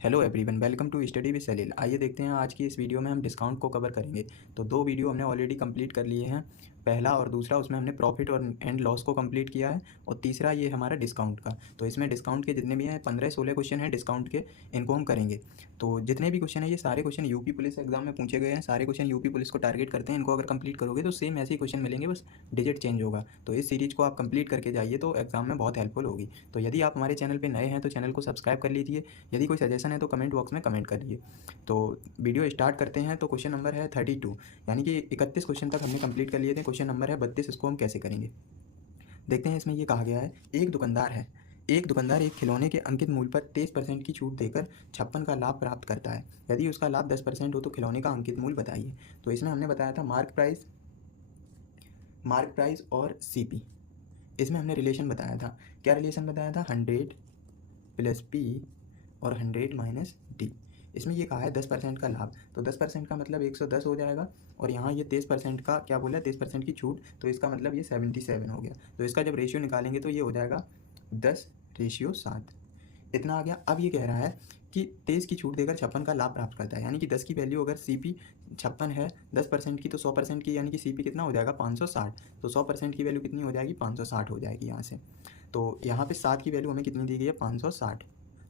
Hello everyone, welcome to study with Salil. आइए देखते हैं आज की इस वीडियो में हम डिस्काउंट को कवर करेंगे। तो दो वीडियो हमने ऑलरेडी कंप्लीट कर लिए हैं, पहला और दूसरा। उसमें हमने प्रॉफिट और एंड लॉस को कंप्लीट किया है, और तीसरा ये हमारा डिस्काउंट का। तो इसमें डिस्काउंट के जितने भी हैं 15-16 क्वेश्चन हैं डिस्काउंट के, इनको हम करेंगे। तो जितने भी क्वेश्चन हैं ये सारे क्वेश्चन यूपी पुलिस एग्जाम में पूछे गए हैं, सारे क्वेश्चन यूपी पुलिस को टारगेट करते हैं। इनको अगर कंप्लीट करोगे तो सेम ऐसे ही क्वेश्चन मिलेंगे, बस डिजिट चेंज होगा। तो इस सीरीज को आप कंप्लीट करके जाइए तो एग्जाम में बहुत हेल्पफुल होगी। तो यदि आप हमारे चैनल पर नए हैं तो चैनल को सब्सक्राइब कर लीजिए। यदि कोई सजेशन है तो कमेंट बॉक्स में कमेंट करिए। तो वीडियो स्टार्ट करते हैं। तो क्वेश्चन नंबर है 32, यानी कि 31 क्वेश्चन तक हमने कंप्लीट कर लिए थे। क्वेश्चन नंबर है 32, इसको हम कैसे करेंगे देखते हैं। इसमें ये कहा गया है, एक दुकानदार एक खिलौने के अंकित मूल्य पर 23% की छूट देकर 56 का लाभ प्राप्त करता है। यदि उसका लाभ 10% हो तो खिलौने का अंकित मूल्य बताइए। तो इसमें हमने बताया था मार्क प्राइस और सीपी। इसमें हमने रिलेशन बताया था। क्या रिलेशन बताया था? 100 + P और 100 - D। इसमें ये कहा है 10% का लाभ, तो 10% का मतलब 110 हो जाएगा। और यहाँ ये 23% का क्या बोला, 23% की छूट, तो इसका मतलब ये 77 हो गया। तो इसका जब रेशियो निकालेंगे तो ये हो जाएगा 10:7। इतना आ गया। अब ये कह रहा है कि 23 की छूट देकर 56 का लाभ प्राप्त करता है, यानी कि 10 की वैल्यू अगर CP 56 है 10% की, तो 100% की, यानी कि CP कितना हो जाएगा 560। तो 100% की वैल्यू कितनी हो जाएगी 560 हो जाएगी यहाँ से। तो यहाँ पे 7 की वैल्यू हमें कितनी दी गई है 560।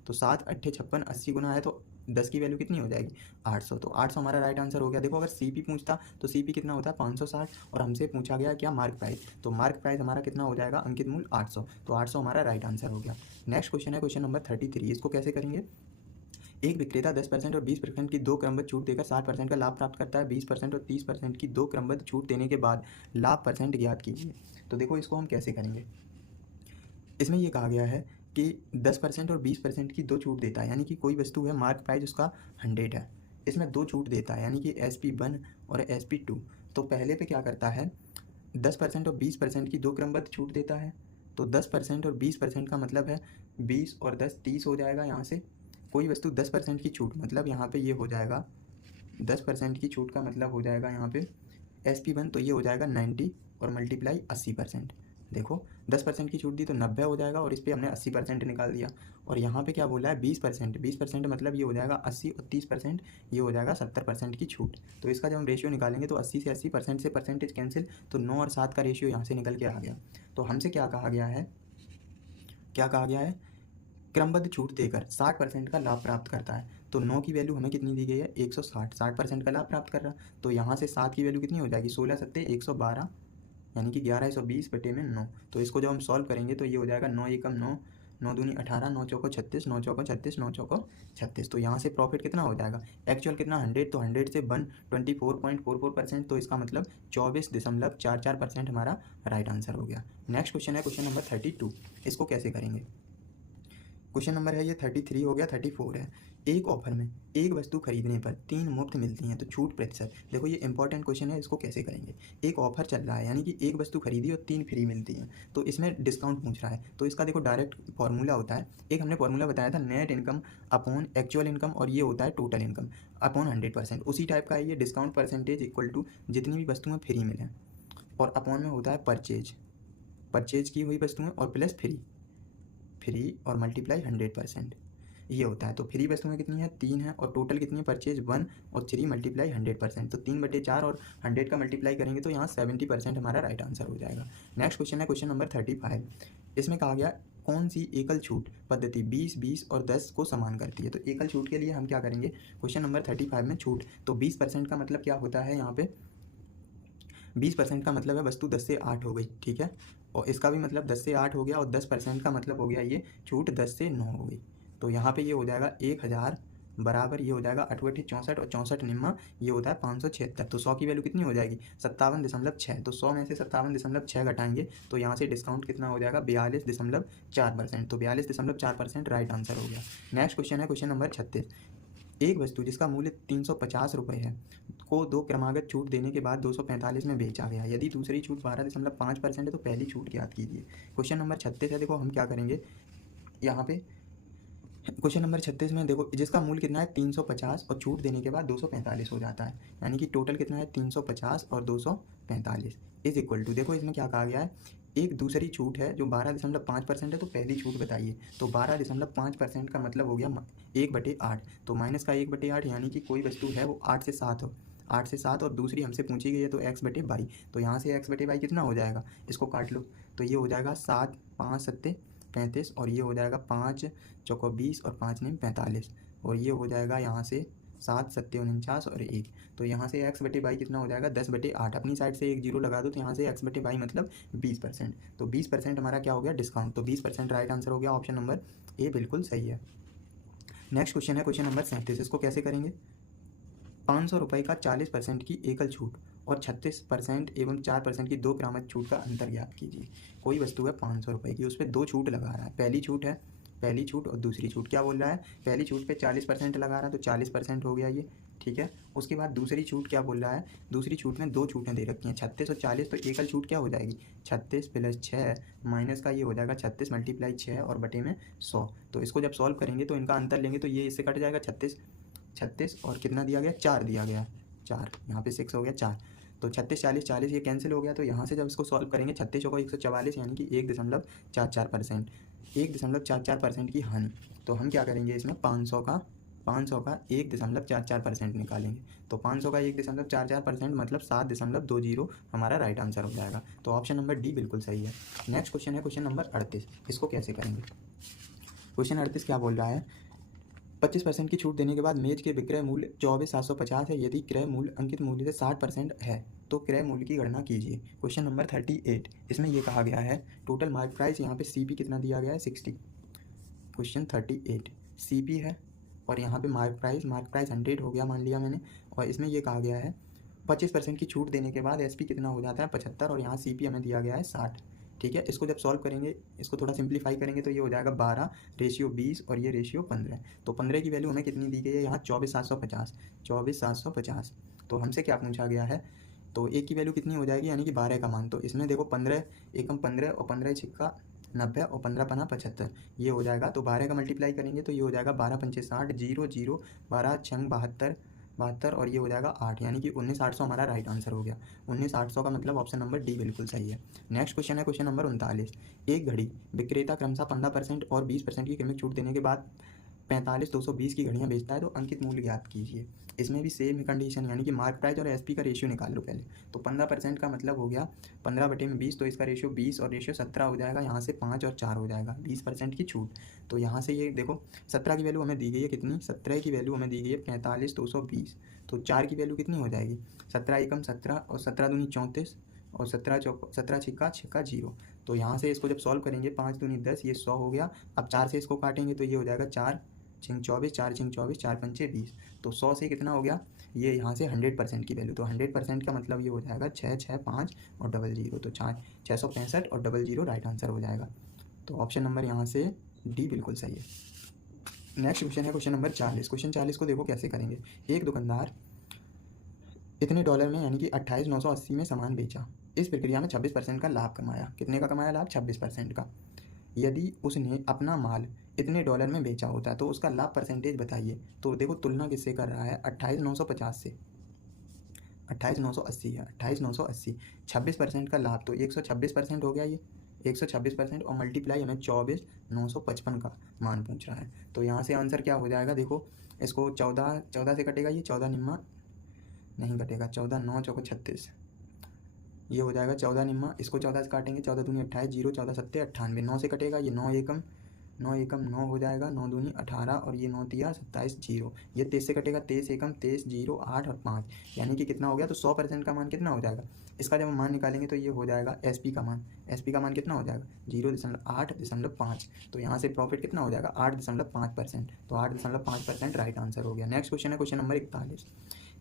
तो 7 × 8 = 56, 80 गुना है तो 10 की वैल्यू कितनी हो जाएगी 800। तो 800 हमारा राइट आंसर हो गया। देखो, अगर CP पूछता तो CP कितना होता है 560, और हमसे पूछा गया क्या मार्क प्राइस, तो मार्क प्राइस हमारा कितना हो जाएगा अंकित मूल्य 800। तो 800 हमारा राइट आंसर हो गया। नेक्स्ट क्वेश्चन है क्वेश्चन नंबर 33। इसको कैसे करेंगे? एक विक्रेता 10% और 20% की दो क्रमबद्ध छूट देकर 60% का लाभ प्राप्त करता है। 20% और 30% की दो क्रमबद्ध छूट देने के बाद लाभ परसेंट ज्ञात कीजिए। तो देखो, इसको हम कैसे करेंगे। इसमें ये कहा गया है कि 10% और 20% की दो छूट देता है, यानी कि कोई वस्तु है, मार्क प्राइस उसका 100 है, इसमें दो छूट देता है, यानी कि SP1 और SP2। तो पहले पे क्या करता है, 10% और 20% की दो क्रमबद्ध छूट देता है। तो 10% और 20% का मतलब है 20 और 10 30 हो जाएगा। यहाँ से कोई वस्तु 10% की छूट, मतलब यहाँ पे ये हो जाएगा 10% की छूट का मतलब हो जाएगा यहाँ पे SP1, तो ये हो जाएगा 90 और मल्टीप्लाई 80%। देखो, 10% की छूट दी तो 90 हो जाएगा, और इस पर हमने 80% निकाल दिया। और यहाँ पे क्या बोला है 20% मतलब ये हो जाएगा 80, और 30% ये हो जाएगा 70% की छूट। तो इसका जब हम रेशियो निकालेंगे तो 80 से 80% से परसेंटेज कैंसिल, तो 9 और 7 का रेशियो यहाँ से निकल के आ गया। तो हमसे क्या कहा गया है, क्रमबद्ध छूट देकर 60% का लाभ प्राप्त करता है। तो 9 की वैल्यू हमें कितनी दी गई है 160, 60% का लाभ प्राप्त कर रहा। तो यहाँ से 7 की वैल्यू कितनी हो जाएगी 16 × 7 = 112, यानी कि 1120/9। तो इसको जब हम सॉल्व करेंगे तो ये हो जाएगा 9 × 1 = 9, 9 दूनी 18, 9 चौको 36, 9 चौको 36, 9 चौको 36। तो यहाँ से प्रॉफिट कितना हो जाएगा, एक्चुअल कितना 100, तो 100 से 124.44%, तो इसका मतलब 24.44% हमारा राइट आंसर हो गया। नेक्स्ट क्वेश्चन है क्वेश्चन नंबर 32। इसको कैसे करेंगे? क्वेश्चन नंबर है ये 33 हो गया। 34 है, एक ऑफर में एक वस्तु खरीदने पर 3 मुफ्त मिलती हैं तो छूट प्रतिशत। देखो, ये इंपॉर्टेंट क्वेश्चन है, इसको कैसे करेंगे। एक ऑफर चल रहा है, यानी कि एक वस्तु खरीदी और 3 फ्री मिलती हैं, तो इसमें डिस्काउंट पूछ रहा है। तो इसका देखो डायरेक्ट फॉर्मूला होता है, एक हमने फॉर्मूला बताया था, net income upon actual income, और ये होता है टोटल इनकम अपॉन 100%। उसी टाइप का है ये, डिस्काउंट परसेंटेज इक्वल टू जितनी भी वस्तुएं फ्री मिलें, और अपॉन में होता है परचेज की हुई वस्तुएं, और प्लस फ्री और मल्टीप्लाई 100%, ये होता है। तो फ्री वस्तुएं कितनी है 3 है, और टोटल कितनी है परचेज 1, और 3 मल्टीप्लाई 100%, तो 3/4 और 100 का मल्टीप्लाई करेंगे तो यहाँ 70% हमारा राइट आंसर हो जाएगा। नेक्स्ट क्वेश्चन है क्वेश्चन नंबर 35। इसमें कहा गया कौन सी एकल छूट पद्धति 20, 20 और 10 को समान करती है। तो एकल छूट के लिए हम क्या करेंगे, क्वेश्चन नंबर 35 में छूट, तो 20% का मतलब क्या होता है, यहाँ पे 20% का मतलब है वस्तु 10 से 8 हो गई, ठीक है, और इसका भी मतलब 10 से 8 हो गया, और 10% का मतलब हो गया ये छूट 10 से 9 हो गई। तो यहाँ पे ये हो जाएगा 1000 बराबर, ये हो जाएगा 8 × 64, और 64 निम्मा, ये होता है 576। तो 100 की वैल्यू कितनी हो जाएगी 57.6। तो 100 में से 57.6 घटाएंगे तो यहाँ से डिस्काउंट कितना हो जाएगा 42.4%। तो 42.4% राइट आंसर हो गया। नेक्स्ट क्वेश्चन है क्वेश्चन नंबर 36। एक वस्तु जिसका मूल्य 350 रुपये है को दो क्रमागत छूट देने के बाद 245 में बेचा गया। यदि दूसरी छूट 12.5% है तो पहली छूट ज्ञात कीजिए। क्वेश्चन नंबर 36 है। देखो, हम क्या करेंगे यहाँ पे, क्वेश्चन नंबर 36 में देखो, जिसका मूल्य कितना है 350 और छूट देने के बाद 245 हो जाता है, यानी कि टोटल कितना है 350 और 245 इज इक्वल टू, देखो इसमें क्या कहा गया है, एक दूसरी छूट है जो 12.5% है, तो पहली छूट बताइए। तो 12.5% का मतलब हो गया 1/8। तो माइनस का 1/8 यानी कि कोई वस्तु है वो 8 से 7 हो, 8 से 7 और दूसरी हमसे पूछी गई है तो x/22। तो यहाँ से x/22 कितना हो जाएगा, इसको काट लो। तो ये हो जाएगा 7 5 7 35 और ये हो जाएगा 5 चौको 20 और 5 9 45 और ये हो जाएगा यहाँ से 7 7 49 और 1। तो यहाँ से x/22 कितना हो जाएगा 10/8। अपनी साइड से एक जीरो लगा दो तो यहाँ से x/22 मतलब 20%। तो 20% हमारा क्या हो गया, डिस्काउंट। तो 20% राइट आंसर हो गया, ऑप्शन नंबर ए बिल्कुल सही है। नेक्स्ट क्वेश्चन है क्वेश्चन नंबर 37। इसको कैसे करेंगे, 500 रुपये का 40% की एकल छूट और 36% एवं 4% की 2 ग्रामक छूट का अंतर ज्ञात कीजिए। कोई वस्तु है 500 रुपये की, उस पर 2 छूट लगा रहा है। पहली छूट है, पहली छूट और दूसरी छूट। क्या बोल रहा है, पहली छूट पे 40% लगा रहा है तो 40% हो गया ये, ठीक है। उसके बाद दूसरी छूट क्या बोल रहा है, दूसरी छूट में 2 छूटें दे रखी हैं 36 और 40। तो एकल छूट क्या हो जाएगी, 36 + 6 माइनस का ये हो जाएगा 36 × 6 और बटे में 100। तो इसको जब सॉल्व करेंगे तो इनका अंतर लेंगे तो ये इससे कट जाएगा 36 और कितना दिया गया, 4 दिया गया, 4 यहाँ पे 6 हो गया 4। तो 36 40 40 ये कैंसिल हो गया। तो यहाँ से जब इसको सॉल्व करेंगे 36 होगा 144 यानी कि 1.44%, 1.44% की हानि। तो हम क्या करेंगे, इसमें 500 का 1.44% निकालेंगे। तो 500 का 1.44% मतलब 7.20 हमारा राइट आंसर हो जाएगा। तो ऑप्शन नंबर डी बिल्कुल सही है। नेक्स्ट क्वेश्चन है क्वेश्चन नंबर 38। इसको कैसे करेंगे, क्वेश्चन 38 क्या बोल रहा है, 25% की छूट देने के बाद मेज के विक्रय मूल्य 24,750 है। यदि क्रय मूल्य अंकित मूल्य से 60% है तो क्रय मूल्य की गणना कीजिए। Question number 38। इसमें यह कहा गया है टोटल मार्केट प्राइस, यहाँ पे CP कितना दिया गया है 60। क्वेश्चन 38 CP है और यहाँ पे मार्केट प्राइस 100 हो गया मान लिया मैंने। और इसमें यह कहा गया है 25% की छूट देने के बाद SP कितना हो जाता है 75 और यहाँ CP हमें दिया गया है 60, ठीक है। इसको जब सॉल्व करेंगे, इसको थोड़ा सिंप्लीफाई करेंगे तो ये हो जाएगा 12/20 और ये रेशियो 15। तो 15 की वैल्यू हमें कितनी दी गई है यहाँ 24,750। तो हमसे क्या पूछा गया है, तो एक की वैल्यू कितनी हो जाएगी यानी कि 12 का मान। तो इसमें देखो 15 एकम 15 और 15 छिक्का 90 और 15 पना 75 ये हो जाएगा। तो 12 का मल्टीप्लाई करेंगे तो ये हो जाएगा 12 पंचे 60 0 0 12 छंग 72 और ये हो जाएगा 8 यानी कि 19,800 हमारा राइट आंसर हो गया। 19,800 का मतलब ऑप्शन नंबर डी बिल्कुल सही है। नेक्स्ट क्वेश्चन है क्वेश्चन नंबर 39। एक घड़ी विक्रेता क्रमशः 15% और 20% की कीमत छूट देने के बाद 45,220 की घड़ियाँ बेचता है तो अंकित मूल्य ज्ञात कीजिए। इसमें भी सेम कंडीशन यानी कि मार्क प्राइस और SP का रेशियो निकाल लो पहले। तो 15% का मतलब हो गया 15/20 तो इसका रेशियो 20 और रेशियो 17 हो जाएगा। यहाँ से 5 और 4 हो जाएगा, 20% की छूट। तो यहाँ से ये देखो 17 की वैल्यू हमें दी गई है कितनी, 17 की वैल्यू हमें दी गई है 45,220। तो 4 की वैल्यू कितनी हो जाएगी 17 एकम 17 और 17 दूनी 34 और 17 छिक्का 0। तो यहाँ से इसको जब सॉल्व करेंगे 5 दूनी 10 ये 100 हो गया। अब 4 से इसको काटेंगे तो ये हो जाएगा 4 छिंग 24 4 छिंग 24 4 पंचे 20। तो 100 से कितना हो गया, ये यहाँ से 100% की वैल्यू। तो 100% का मतलब ये हो जाएगा 6 6 5 और 00। तो 665 और 00 राइट आंसर हो जाएगा। तो ऑप्शन नंबर यहाँ से डी बिल्कुल सही है। नेक्स्ट क्वेश्चन है क्वेश्चन नंबर 40। क्वेश्चन 40 को देखो कैसे करेंगे। एक दुकानदार इतने डॉलर में यानी कि 28,980 में सामान बेचा। इस प्रक्रिया में 26% का लाभ कमाया। कितने का कमाया लाभ, 26% का। यदि उसने अपना माल इतने डॉलर में बेचा होता है तो उसका लाभ परसेंटेज बताइए। तो देखो तुलना किससे कर रहा है, 28,950 से। 28,980 है, 28,980 26% का लाभ तो 126% हो गया ये, 126% और मल्टीप्लाई हमें 24,955 का मान पूछ रहा है। तो यहाँ से आंसर क्या हो जाएगा, देखो इसको 14 से कटेगा, ये 14 निम्मा नहीं कटेगा, 14 9 चौको 36 ये हो जाएगा 14 निम्मा। इसको 14 से काटेंगे 14 दूनी 28 0 14 7 98 9 से कटेगा, ये 9 एकम 9 हो जाएगा, 9 दूनी 18 और ये 9 तिया 27 0। ये 23 से कटेगा 23 एकम 23 0 8 और 5 यानी कि कितना हो गया। तो 100% का मान कितना हो जाएगा, इसका जब हम मान निकालेंगे तो ये हो जाएगा SP का मान। SP का मान कितना हो जाएगा 0.8.5। तो यहाँ से प्रॉफिट कितना हो जाएगा 8.5%। तो 8.5% राइट आंसर हो गया। नेक्स्ट क्वेश्चन है क्वेश्चन नंबर 41।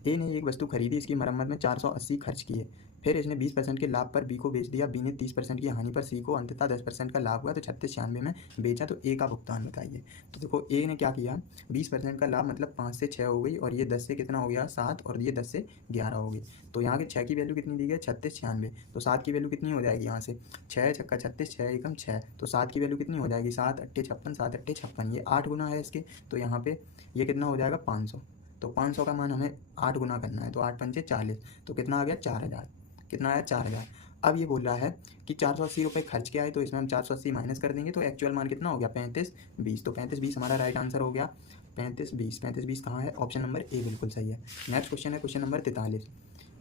ए ने एक वस्तु खरीदी, इसकी मरम्मत में 480 खर्च किए, फिर इसने 20% के लाभ पर बी को बेच दिया। बी ने 30% की हानि पर सी को अंततः 10% का लाभ हुआ तो 3696 में बेचा। तो ए का भुगतान बताइए। तो देखो ए ने क्या किया, 20% का लाभ मतलब 5 से 6 हो गई और ये 10 से कितना हो गया 7 और ये 10 से 11 हो गई। तो यहाँ के 6 की वैल्यू कितनी दी गई 3696। तो 7 की वैल्यू कितनी हो जाएगी, यहाँ से 6 छक्का 36 6 एकम 6। तो 7 की वैल्यू कितनी हो जाएगी 7 अट्ठे 56 7 अट्ठे 56, ये 8 गुना है इसके। तो यहाँ पे ये कितना हो जाएगा 500। तो 500 का मान हमें 8 गुना करना है तो 8 पंचे 40। तो कितना आ गया 4000, कितना आया 4000। अब ये बोल रहा है कि 480 रुपये खर्च के आए, तो इसमें हम 480 माइनस कर देंगे तो एक्चुअल मान कितना हो गया 35/20। तो 35/20 हमारा राइट आंसर हो गया। 35/20 कहाँ है? ऑप्शन नंबर ए बिल्कुल सही है। नेक्स्ट क्वेश्चन है क्वेश्चन नंबर 43।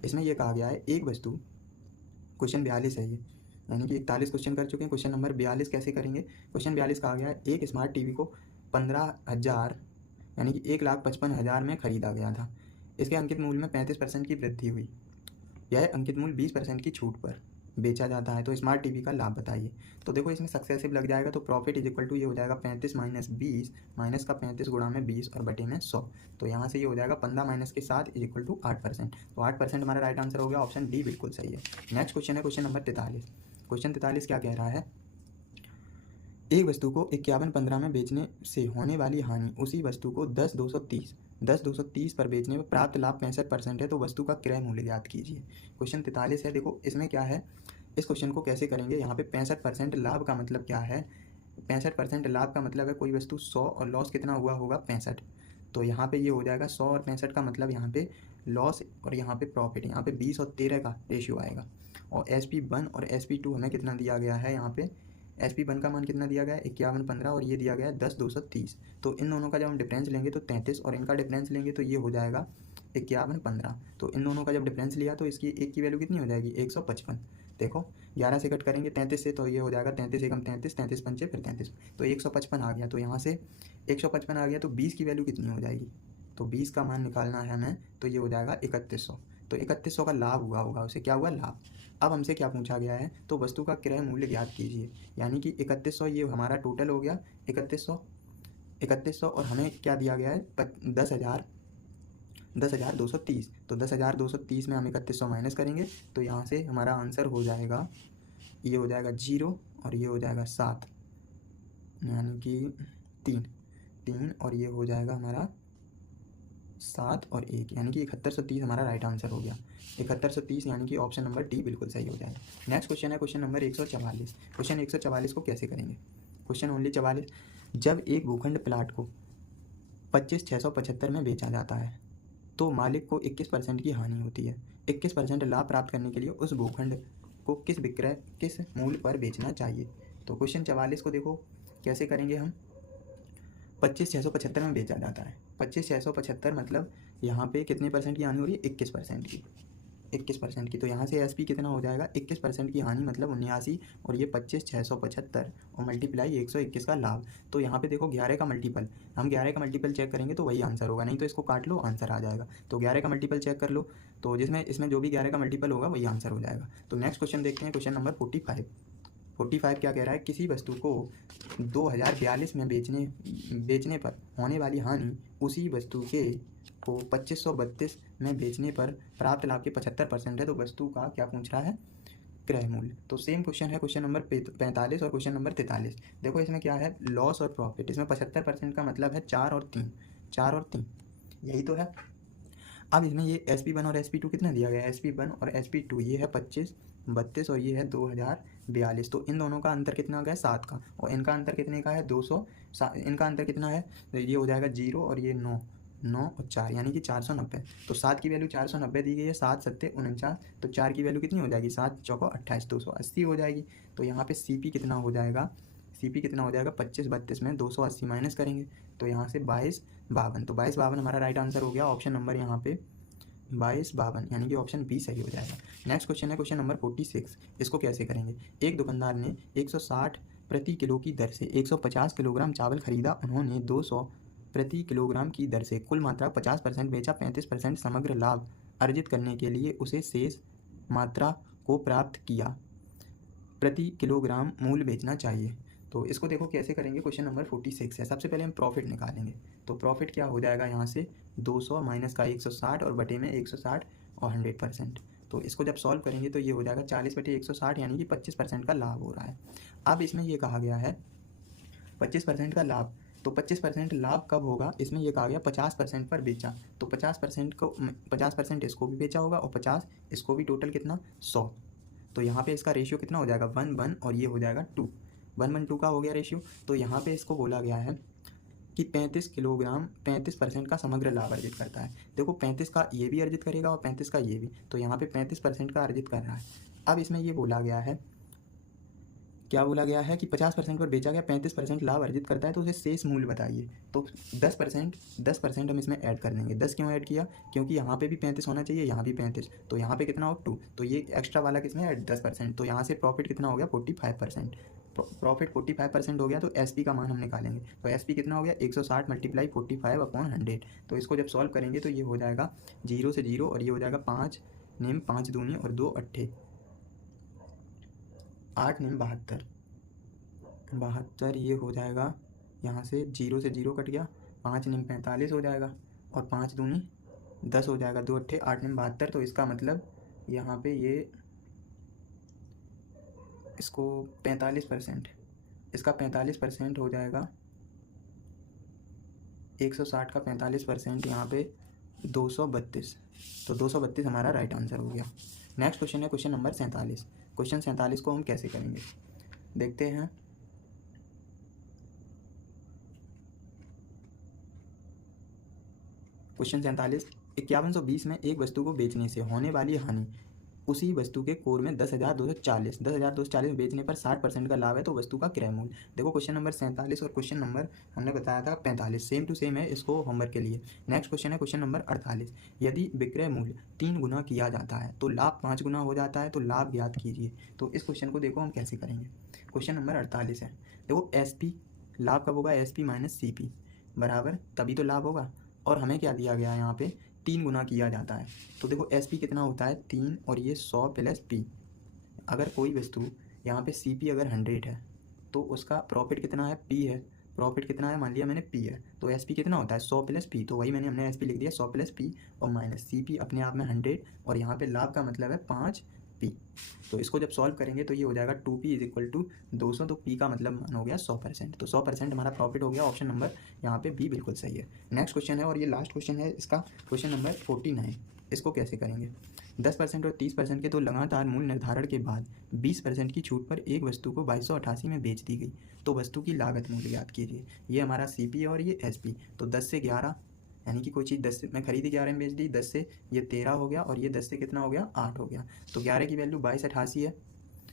इसमें यह कहा गया है एक वस्तु, क्वेश्चन 42 है ये, यानी कि 41 क्वेश्चन कर चुके हैं। क्वेश्चन नंबर 42 कैसे करेंगे? क्वेश्चन 42 कहा गया है एक स्मार्ट टीवी को 15,000 यानी कि 1,55,000 में खरीदा गया था। इसके अंकित मूल्य में 35% की वृद्धि हुई। यह अंकित मूल्य 20% की छूट पर बेचा जाता है, तो स्मार्ट टीवी का लाभ बताइए। तो देखो इसमें सक्सेसिव लग जाएगा, तो प्रॉफिट इज इक्वल टू ये हो जाएगा 35 - 20 माइनस का 35 गुणा में 20 और बटे में 100। तो यहाँ से ये हो जाएगा 15 माइनस के 7 इज इक्वल टू 8%। तो 8% हमारा राइट आंसर हो गया, ऑप्शन डी बिल्कुल सही है। नेक्स्ट क्वेश्चन है क्वेश्चन नंबर 43। क्वेश्चन 43 क्या कह रहा है? एक वस्तु को 51,15 में बेचने से होने वाली हानि उसी वस्तु को 10,230 पर बेचने पर प्राप्त लाभ 65% है, तो वस्तु का क्रय मूल्य ज्ञात कीजिए। क्वेश्चन 43 है। देखो इसमें क्या है, इस क्वेश्चन को कैसे करेंगे? यहाँ पे 65% लाभ का मतलब क्या है? 65% लाभ का मतलब है कोई वस्तु 100 और लॉस कितना हुआ होगा 65। तो यहाँ पे ये हो जाएगा 100 और 65 का मतलब यहाँ पे लॉस और यहाँ पे प्रॉफिट, यहाँ पे 20 और 13 का रेशियो आएगा। और SP1 और SP2 हमें कितना दिया गया है? यहाँ पे SP1 का मान कितना दिया गया है? 51,15 और ये दिया गया है 10,230। तो इन दोनों का जब हम डिफरेंस लेंगे तो 33 और इनका डिफरेंस लेंगे तो ये हो जाएगा 51,15। तो इन दोनों का जब डिफरेंस लिया तो इसकी एक की वैल्यू कितनी हो जाएगी? 155। देखो 11 से कट करेंगे 33 से, तो ये हो जाएगा 33 एकम 33, 33 पंचे फिर 33, तो 155 आ गया। तो यहाँ से 155 आ गया, तो 20 की वैल्यू कितनी हो जाएगी? तो 20 का मान निकालना है हमें, तो ये हो जाएगा 3100। तो 3100 का लाभ हुआ होगा, उसे क्या हुआ? लाभ। अब हमसे क्या पूछा गया है? तो वस्तु का क्रय मूल्य ज्ञात कीजिए, यानी कि 3100 ये हमारा टोटल हो गया 3100 और हमें क्या दिया गया है? 10,230। तो 10,230 में हम 3100 माइनस करेंगे तो यहाँ से हमारा आंसर हो जाएगा, ये हो जाएगा 0 और ये हो जाएगा 7, यानी कि 3 और ये हो जाएगा हमारा 7 और 1, यानी कि 7130 हमारा राइट आंसर हो गया। 7130 यानी कि ऑप्शन नंबर डी बिल्कुल सही हो जाएगा। नेक्स्ट क्वेश्चन है क्वेश्चन नंबर 144। क्वेश्चन 144 को कैसे करेंगे? Question only 44। जब एक भूखंड प्लाट को 25,675 में बेचा जाता है तो मालिक को 21% की हानि होती है। 21% लाभ प्राप्त करने के लिए उस भूखंड को किस मूल्य पर बेचना चाहिए? तो क्वेश्चन 44 को देखो कैसे करेंगे हम। 25,675 में बेचा जाता है, 25,675 मतलब यहाँ पे कितने परसेंट की हानि हो रही है? 21% की। 21% की, तो यहाँ से SP कितना हो जाएगा? 21% की हानि मतलब 79 और ये 25,675 और मल्टीप्लाई 121 का लाभ। तो यहाँ पे देखो 11 का मल्टीपल, हम 11 का मल्टीपल चेक करेंगे तो वही आंसर होगा, नहीं तो इसको काट लो आंसर आ जाएगा। तो 11 का मल्टीपल चेक कर लो, तो जिसमें इसमें जो भी 11 का मल्टीपल होगा वही आंसर हो जाएगा। तो नेक्स्ट क्वेश्चन देखते हैं क्वेश्चन नंबर 45 क्या कह रहा है? किसी वस्तु को 2042 में बेचने पर होने वाली हानि उसी वस्तु को 2532 में बेचने पर प्राप्त लाभ के 75% है, तो वस्तु का क्या पूछ रहा है? क्रय मूल्य। तो सेम क्वेश्चन है क्वेश्चन नंबर 45 और क्वेश्चन नंबर 43। देखो इसमें क्या है? लॉस और प्रॉफिट। इसमें 75% का मतलब है 4 और 3, यही तो है। अब इसमें ये SP1 और SP2 कितना दिया गया है? SP1 और SP2 ये है 2532 और ये है 2042। तो इन दोनों का अंतर कितना आ गया? 7 का, और इनका अंतर कितने का है? 200। इनका अंतर कितना है? तो ये हो जाएगा 0 और ये 9 और 4 यानी कि 490। तो 7 की वैल्यू 490 दी गई है, 7 सत्ते 49। तो 4 की वैल्यू कितनी हो जाएगी? 7 चौको 28, 280 हो जाएगी। तो यहाँ पे CP कितना हो जाएगा? 2532 में 280 माइनस करेंगे तो यहाँ से 2252। तो 2252 हमारा राइट आंसर हो गया, ऑप्शन नंबर यहाँ पे 2252 यानी कि ऑप्शन बी सही हो जाएगा। नेक्स्ट क्वेश्चन है क्वेश्चन नंबर 46। इसको कैसे करेंगे? एक दुकानदार ने 160 प्रति किलो की दर से 150 किलोग्राम चावल खरीदा। उन्होंने 200 प्रति किलोग्राम की दर से कुल मात्रा 50% बेचा। 35% समग्र लाभ अर्जित करने के लिए उसे शेष मात्रा को प्राप्त किया प्रति किलोग्राम मूल्य बेचना चाहिए। तो इसको देखो कैसे करेंगे। क्वेश्चन नंबर 46 है। सबसे पहले हम प्रॉफिट निकालेंगे, तो प्रॉफिट क्या हो जाएगा? यहाँ से 200 माइनस का 160 और बटे में 160 और 100%। तो इसको जब सॉल्व करेंगे तो ये हो जाएगा 40/160 यानी कि 25% का लाभ हो रहा है। अब इसमें ये कहा गया है 25% का लाभ, तो 25% लाभ कब होगा? इसमें ये कहा गया 50% पर बेचा, तो 50% इसको भी बेचा होगा और 50 इसको भी, टोटल कितना? 100। तो यहाँ पे इसका रेशियो कितना हो जाएगा? 1:1 और ये हो जाएगा 2, 1:2 का हो गया रेशियो। तो यहाँ पे इसको बोला गया है कि 35 किलोग्राम 35% का समग्र लाभ अर्जित करता है। देखो 35 का ये भी अर्जित करेगा और 35 का ये भी, तो यहाँ पे 35% का अर्जित कर रहा है। अब इसमें ये बोला गया है, क्या बोला गया है कि 50% पर बेचा गया 35% लाभ अर्जित करता है तो उसे शेष मूल्य बताइए। तो 10% हम इसमें ऐड कर देंगे। 10 क्यों ऐड किया, क्योंकि यहाँ पे भी 35 होना चाहिए, यहाँ भी 35, तो यहाँ पे कितना हो 2, तो ये एक्स्ट्रा वाला किसमें ऐड 10%, तो यहाँ से प्रॉफिट कितना हो गया 45%। प्रॉफिट 45% हो गया तो एस का मान हम निकालेंगे। तो एस कितना हो गया 160 × 45/100। तो इसको जब सॉल्व करेंगे तो ये हो जाएगा 0 से 0 और ये हो जाएगा 5 निम 5 दूनी और 2 अट्ठे 8 निम 72, ये हो जाएगा, यहाँ से 0 से 0 कट गया, 5 निम 45 हो जाएगा और 5 दूनी 10 हो जाएगा, 2 अट्ठे 8 निम 72। तो इसका मतलब यहाँ पे ये इसको 45%, इसका 45% हो जाएगा, 160 का 45% यहाँ पे 232, तो 232 हमारा राइट आंसर हो गया। नेक्स्ट क्वेश्चन है क्वेश्चन नंबर 47। क्वेश्चन 47 को हम कैसे करेंगे देखते हैं। क्वेश्चन 47, 5120 में एक वस्तु को बेचने से होने वाली हानि उसी वस्तु के कोर में 10,240 बेचने पर 60% का लाभ है तो वस्तु का क्रय मूल्य। देखो क्वेश्चन नंबर 47 और क्वेश्चन नंबर हमने बताया था 45, सेम टू सेम है, इसको होमवर्क के लिए। नेक्स्ट क्वेश्चन है क्वेश्चन नंबर 48, यदि विक्रय मूल्य 3 गुना किया जाता है तो लाभ 5 गुना हो जाता है, तो लाभ ज्ञात कीजिए। तो इस क्वेश्चन को देखो हम कैसे करेंगे। क्वेश्चन नंबर 48 है, देखो SP लाभ कब होगा, SP - CP बराबर तभी तो लाभ होगा, और हमें क्या दिया गया है यहाँ पे 3 गुना किया जाता है। तो देखो SP कितना होता है 3 और ये 100 + P। अगर कोई वस्तु यहाँ पे CP अगर 100 है तो उसका प्रॉफिट कितना है P है, प्रॉफिट कितना है मान लिया मैंने P है, तो SP कितना होता है 100 + P, तो वही हमने SP लिख दिया 100 + P और माइनस CP अपने आप में 100 और यहाँ पे लाभ का मतलब है 5P। तो इसको जब सॉल्व करेंगे तो ये हो जाएगा 2P = 200, तो P का मतलब मान हो गया 100%, तो 100% हमारा प्रॉफिट हो गया। ऑप्शन नंबर यहाँ पे B बिल्कुल सही है। नेक्स्ट क्वेश्चन है और ये लास्ट क्वेश्चन है इसका, क्वेश्चन नंबर 49। इसको कैसे करेंगे, 10% और 30% के तो लगातार मूल्य निर्धारण के बाद 20% की छूट पर एक वस्तु को 2288 में बेच दी गई, तो वस्तु की लागत मूल्य याद कीजिए। ये हमारा CP और ये SP, तो 10 से 11 यानी कि कोई चीज़ 10 में खरीदी 11 में बेच दी, 10 से ये 13 हो गया और ये 10 से कितना हो गया 8 हो गया, तो 11 की वैल्यू 2288 है,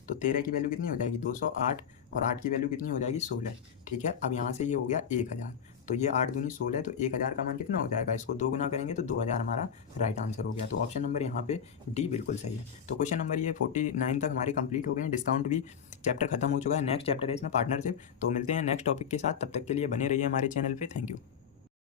तो 13 की वैल्यू कितनी हो जाएगी 208 और 8 की वैल्यू कितनी हो जाएगी 16। ठीक है, अब यहाँ से ये हो गया 1000, तो ये 8 दूनी 16 है, तो 1000 का मान कितना हो जाएगा, इसको 2 गुना करेंगे तो 2000 हमारा राइट आंसर हो गया। तो ऑप्शन नंबर यहाँ पे D बिल्कुल सही है। तो क्वेश्चन नंबर ये 49 तक हमारे कंप्लीट हो गए हैं। डिस्काउंट भी चैप्टर खत्म हो चुका है, नेक्स्ट चैप्टर है इसमें पार्टनरशिप। तो मिलते हैं नेक्स्ट टॉपिक के साथ, तब तक के लिए बने रहिए हमारे चैनल पर। Thank you.